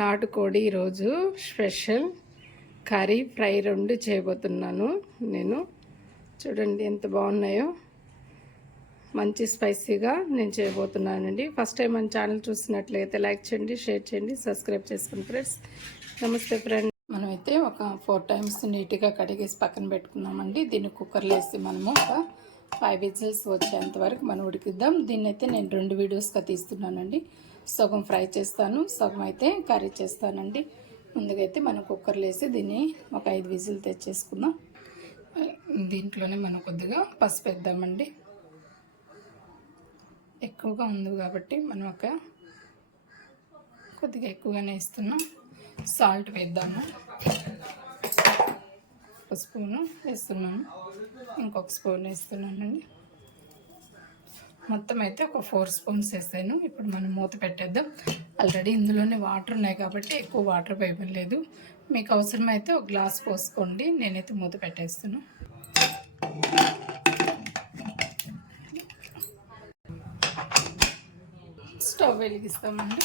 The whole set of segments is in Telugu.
నాటుకోడి ఈరోజు స్పెషల్ కర్రీ ఫ్రై 2 చేయబోతున్నాను నేను. చూడండి ఎంత బాగున్నాయో, మంచి స్పైసీగా నేను చేయబోతున్నానండి. ఫస్ట్ టైం మన ఛానల్ చూసినట్లయితే లైక్ చేయండి, షేర్ చేయండి, సబ్స్క్రైబ్ చేసుకోండి ఫ్రెండ్స్. నమస్తే ఫ్రెండ్స్. మనమైతే ఒక 4 టైమ్స్ నీట్గా కడిగేసి పక్కన పెట్టుకున్నామండి. దీన్ని కుక్కర్లో వేసి మనము ఒక 5 విజిల్స్ వచ్చేంత వరకు మనం ఉడికిద్దాం. దీన్ని అయితే నేను 2 వీడియోస్గా తీస్తున్నానండి. సగం ఫ్రై చేస్తాను, సగం అయితే కర్రీ చేస్తానండి. ముందుగా అయితే మనం కుక్కర్లో వేసి దీన్ని ఒక 5 విజిల్ తెచ్చేసుకుందాం. దీంట్లోనే మనం కొద్దిగా పసుపు వేద్దామండి. ఎక్కువగా ఉంది కాబట్టి మనం కొద్దిగా ఎక్కువగానే వేస్తున్నాం. సాల్ట్ వేద్దాము. ఒక స్పూను వేస్తున్నాను, ఇంకొక స్పూన్ వేస్తున్నానండి. మొత్తం అయితే ఒక 4 స్పూన్స్ వేసాను. ఇప్పుడు మనం మూత పెట్టేద్దాం. ఆల్రెడీ ఇందులోనే వాటర్ ఉన్నాయి కాబట్టి ఎక్కువ వాటర్ వేయలేదు. మీకు అవసరమైతే ఒక గ్లాస్ పోసుకోండి. నేనైతే మూత పెట్టేస్తున్నాను. స్టవ్ వెలిగిస్తామండి.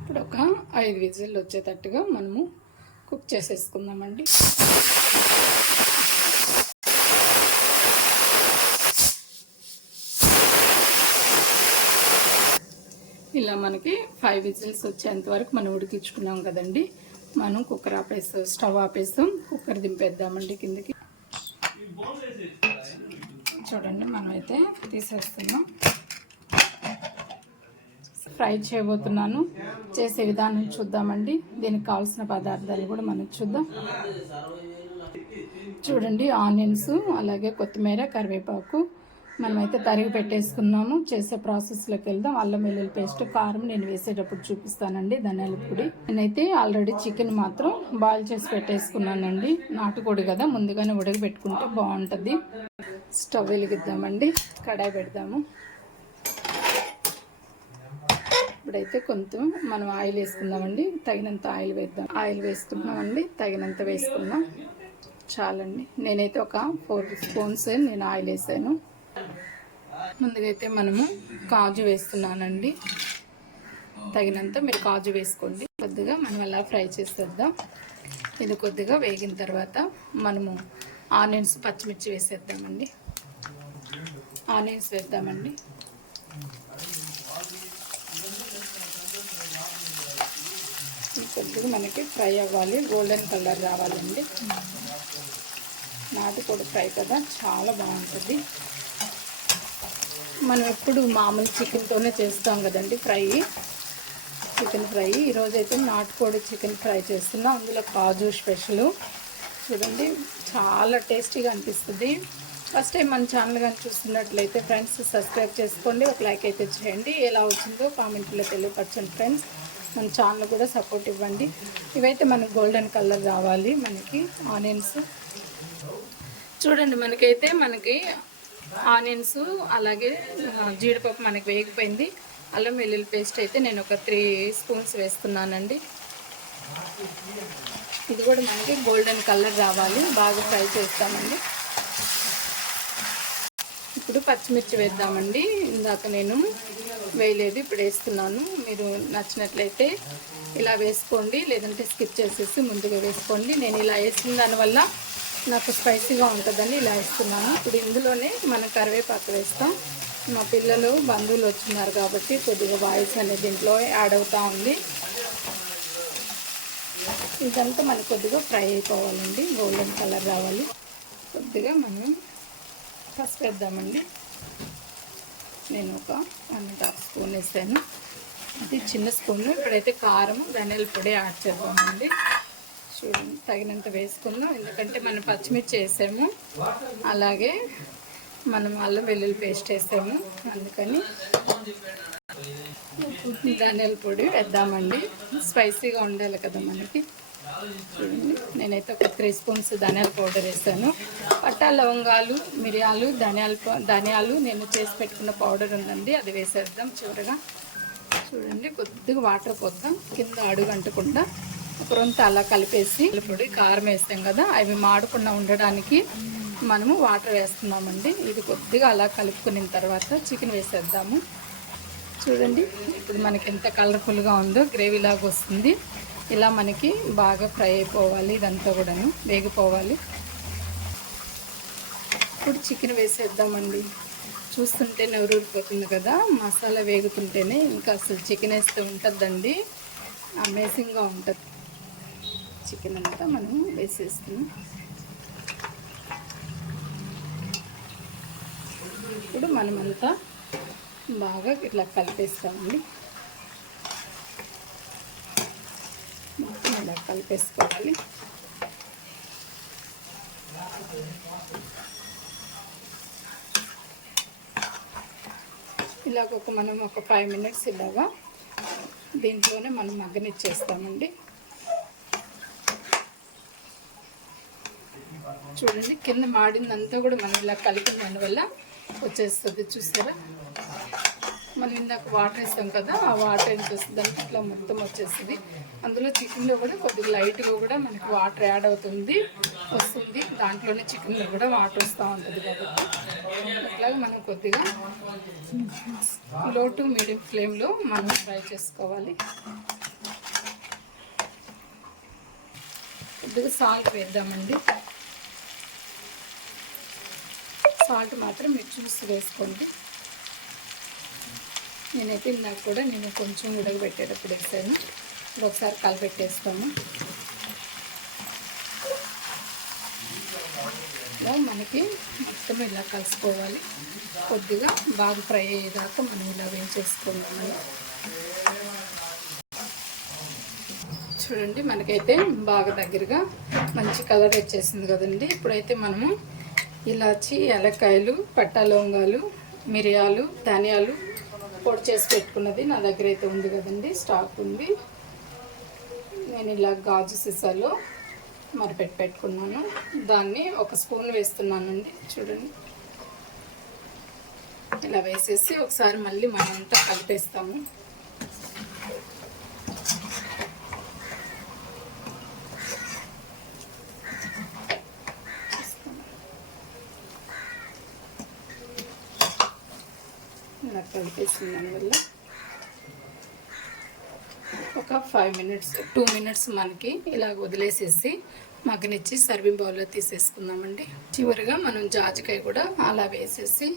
ఇప్పుడు ఒక 5 విజిల్ వచ్చేటట్టుగా మనము కుక్ చేసేసుకుందామండి. ఇలా మనకి 5 విజిల్స్ వచ్చేంత వరకు మనం ఉడికించుకున్నాం కదండి. మనం కుక్కర్ ఆపేస్తాం, స్టవ్ ఆపేస్తాం, కుక్కర్ దింపేద్దామండి కిందకి. చూడండి మనమైతే తీసేస్తున్నాం. ఫ్రై చేయబోతున్నాను. చేసే విధానం చూద్దామండి. దీనికి కావాల్సిన పదార్థాలు కూడా మనం చూద్దాం. చూడండి, ఆనియన్స్, అలాగే కొత్తిమీర, కరివేపాకు మనమైతే తరిగి పెట్టేసుకున్నాము. చేసే ప్రాసెస్లోకి వెళ్దాం. అల్లం వెల్లుల్లి పేస్ట్, కారం నేను వేసేటప్పుడు చూపిస్తానండి. ధనియాల పొడి. నేనైతే ఆల్రెడీ చికెన్ మాత్రం బాయిల్ చేసి పెట్టేసుకున్నానండి. నాటుకోడి కదా, ముందుగానే ఉడకబెట్టుకుంటే బాగుంటుంది. స్టవ్ వెలిగిద్దామండి. కడాయి పెడదాము. ఇప్పుడైతే కొంచెం మనం ఆయిల్ వేసుకుందామండి. తగినంత ఆయిల్ వేద్దాం. ఆయిల్ వేసుకున్నామండి, తగినంత వేసుకున్నాం. చాలండి. నేనైతే ఒక 4 స్పూన్స్ నేను ఆయిల్ వేసాను. ముందుగా అయితే మనము కాజు వేస్తున్నానండి. తగినంత మీరు కాజు వేసుకోండి. కొద్దిగా మనం అలా ఫ్రై చేసేద్దాం. ఇది కొద్దిగా వేగిన తర్వాత మనము ఆనియన్స్, పచ్చిమిర్చి వేసేద్దామండి. ఆనియన్స్ వేద్దామండి. కొద్దిగా మనకి ఫ్రై అవ్వాలి, గోల్డెన్ కలర్ రావాలండి. నాటుకోడి ఫ్రై కదా, చాలా బాగుంటుంది. మనం ఎప్పుడు మామూలు చికెన్తోనే చేస్తాం కదండి చికెన్ ఫ్రై. ఈరోజైతే నాటుకోడి చికెన్ ఫ్రై చేస్తున్నాం. అందులో కాజు స్పెషల్. చూడండి, చాలా టేస్టీగా అనిపిస్తుంది. ఫస్ట్ టైం మన ఛానల్ కానీ చూస్తున్నట్లయితే ఫ్రెండ్స్ సబ్స్క్రైబ్ చేసుకోండి, ఒక లైక్ అయితే చేయండి. ఎలా వచ్చిందో కామెంట్లో తెలియపరచండి ఫ్రెండ్స్. మన ఛానల్ కూడా సపోర్ట్ ఇవ్వండి. ఇవైతే మనకి గోల్డెన్ కలర్ రావాలి. మనకి ఆనియన్స్ చూడండి, మనకి ఆనియన్స్ అలాగే జీడిపప్పు మనకి వేగిపోయింది. అల్లం వెల్లుల్లి పేస్ట్ అయితే నేను ఒక 3 స్పూన్స్ వేస్తున్నానండి. ఇది కూడా మనకి గోల్డెన్ కలర్ రావాలి. బాగా ఫ్రై చేస్తామండి. ఇప్పుడు పచ్చిమిర్చి వేద్దామండి. ఇందాక నేను వేయలేదు, ఇప్పుడు వేస్తున్నాను. మీరు నచ్చినట్లయితే ఇలా వేసుకోండి, లేదంటే స్కిప్ చేసేసి ముందుగా వేసుకోండి. నేను ఇలా వేసిన దానివల్ల నాకు స్పైసీగా ఉంటుందని ఇలా వేస్తున్నాను. ఇప్పుడు ఇందులోనే మనం కరివేపాకు వేస్తాం. మా పిల్లలు, బంధువులు వచ్చినారు కాబట్టి కొద్దిగా వాయిస్ అనేది దీంట్లో యాడ్ అవుతూ ఉంది. ఇదంతా మనకు కొద్దిగా ఫ్రై అయిపోవాలండి, గోల్డెన్ కలర్ రావాలి. కొద్దిగా మనం పసుపు వేద్దామండి. నేను ఒక 1.5 స్పూన్ వేసాను. అది చిన్న స్పూను. ఇప్పుడైతే కారం, ధనియాల పొడి యాడ్ చేద్దామండి. చూడండి, తగినంత వేసుకుందాం. ఎందుకంటే మనం పచ్చిమిర్చి వేసాము, అలాగే మనం అల్లం వెల్లుల్లి పేస్ట్ వేసాము, అందుకని ధనియాల పొడి వేద్దామండి. స్పైసీగా ఉండాలి కదా మనకి. చూడండి, నేనైతే ఒక 3 స్పూన్స్ ధనియాల పౌడర్ వేసాను. పట్టా, లవంగాలు, మిరియాలు, ధనియాలు నేను చేసి పెట్టుకున్న పౌడర్ ఉందండి, అది వేసేద్దాం చివరిగా. చూడండి, కొద్దిగా వాటర్ పోద్దాం, కింద అడుగు అంటకుండా ఒక రొంత అలా కలిపేసి పొడి, కారం వేస్తాం కదా, అవి మాడకుండా ఉండడానికి మనము వాటర్ వేస్తున్నామండి. ఇది కొద్దిగా అలా కలుపుకున్న తర్వాత చికెన్ వేసేద్దాము. చూడండి ఇప్పుడు మనకి ఎంత కలర్ఫుల్గా ఉందో, గ్రేవీ లాగా వస్తుంది. ఇలా మనకి బాగా ఫ్రై అయిపోవాలి, ఇదంతా కూడాను వేగిపోవాలి. ఇప్పుడు చికెన్ వేసేద్దామండి. చూస్తుంటే నోరూరిపోతుంది కదా, మసాలా వేగుతుంటేనే ఇంకా అసలు చికెన్ వేస్తే ఉంటుందండి, అమేజింగ్గా ఉంటుంది. చికెన్ అంతా మనం వేసేస్తున్నాం. ఇప్పుడు మనమంతా బాగా ఇట్లా కలిపేస్తామండి. మొత్తం ఇలా కలిపేసుకోవాలి. ఇలాగ మనం ఒక 5 మినిట్స్ ఇలాగా దీంట్లోనే మనం మగ్గనిచ్చేస్తామండి. చూడండి కింద మాడిందంతా కూడా మనం ఇలా కలిపిన దానివల్ల వచ్చేస్తుంది. చూస్తారా, మనం ఇందాక వాటర్ వేస్తాం కదా, ఆ వాటర్ ఎంత వస్తుంది అంటే ఇట్లా మొత్తం వచ్చేస్తుంది. అందులో చికెన్లో కూడా కొద్దిగా లైట్గా కూడా మనకి వాటర్ యాడ్ వస్తుంది. దాంట్లోనే చికెన్లో కూడా వాటర్ వస్తూ ఉంటుంది. కాబట్టి అట్లాగే మనం కొద్దిగా లో టు మీడియం ఫ్లేమ్లో మనం ఫ్రై చేసుకోవాలి. కొద్దిగా సాల్ట్ వేద్దామండి. సాల్ట్ మాత్రం మీరు చూసి వేసుకోండి. నేనైతే ఇందాక కూడా కొంచెం ఉడకబెట్టేటప్పుడు వేసాను. ఇప్పుడు ఒకసారి కలిపెట్టేస్తాము. ఇలా మనకి మొత్తం ఇలా కలుసుకోవాలి. కొద్దిగా బాగా ఫ్రై అయ్యేదాకా మనం ఇలా వేయించేసుకుందామని. చూడండి మనకైతే బాగా దగ్గరగా మంచి కలర్ వచ్చేసింది కదండి. ఇప్పుడైతే మనము ఇలాచి, ఏలక్కాయలు, పట్టా లవంగాలు, మిరియాలు, ధనియాలు పొడి చేసి పెట్టుకున్నది నా దగ్గర అయితే ఉంది కదండి, స్టాక్ ఉంది. నేను ఇలా గాజు సీసాలో పెట్టుకున్నాను. దాన్ని 1 స్పూన్ వేస్తున్నానండి. చూడండి ఇలా వేసేసి ఒకసారి మళ్ళీ మనంతా కలిపేస్తాము. ఇలా కలిపేసిన దానివల్ల ఒక 5 మినిట్స్ 2 మినిట్స్ మనకి ఇలా వదిలేసేసి మగ్గనిచ్చి సర్వింగ్ బౌల్లో తీసేసుకుందామండి. చివరిగా మనం జాజికాయ కూడా అలా వేసేసి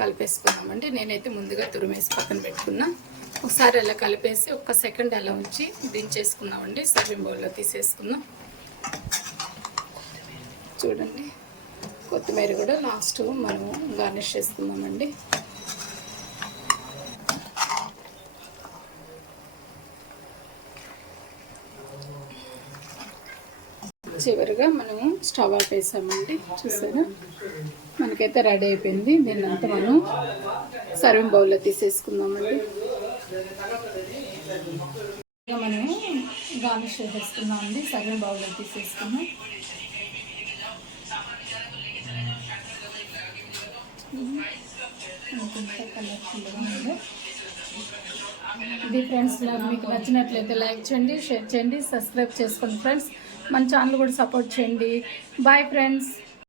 కలిపేసుకుందామండి. నేనైతే ముందుగా తురిమేసి పక్కన పెట్టుకున్నా. ఒకసారి అలా కలిపేసి 1 సెకండ్ అలా ఉంచి దించేసుకుందామండి. సర్వింగ్ బౌల్లో తీసేసుకుందాం. చూడండి కొత్తిమీర కూడా లాస్ట్ మనం గార్నిష్ చేసుకుందామండి. చివరిగా మనము స్టవ్ ఆఫ్ వేసామండి. చూసారా మనకైతే రెడీ అయిపోయింది. దీన్నంతా మనం సర్వింగ్ బౌల్లో తీసేసుకుందామండి. మనము గార్నిష్ చేసేసుకున్నామండి. సర్వింగ్ బౌల్లో తీసేసుకున్నాం. కలర్ఫుల్గా ఉంది. ఇది ఫ్రెండ్స్, మీకు నచ్చినట్లయితే లైక్ చేయండి, షేర్ చేయండి, సబ్స్క్రైబ్ చేసుకోండి ఫ్రెండ్స్. మన ఛానల్ కూడా సపోర్ట్ చేయండి. Bye friends.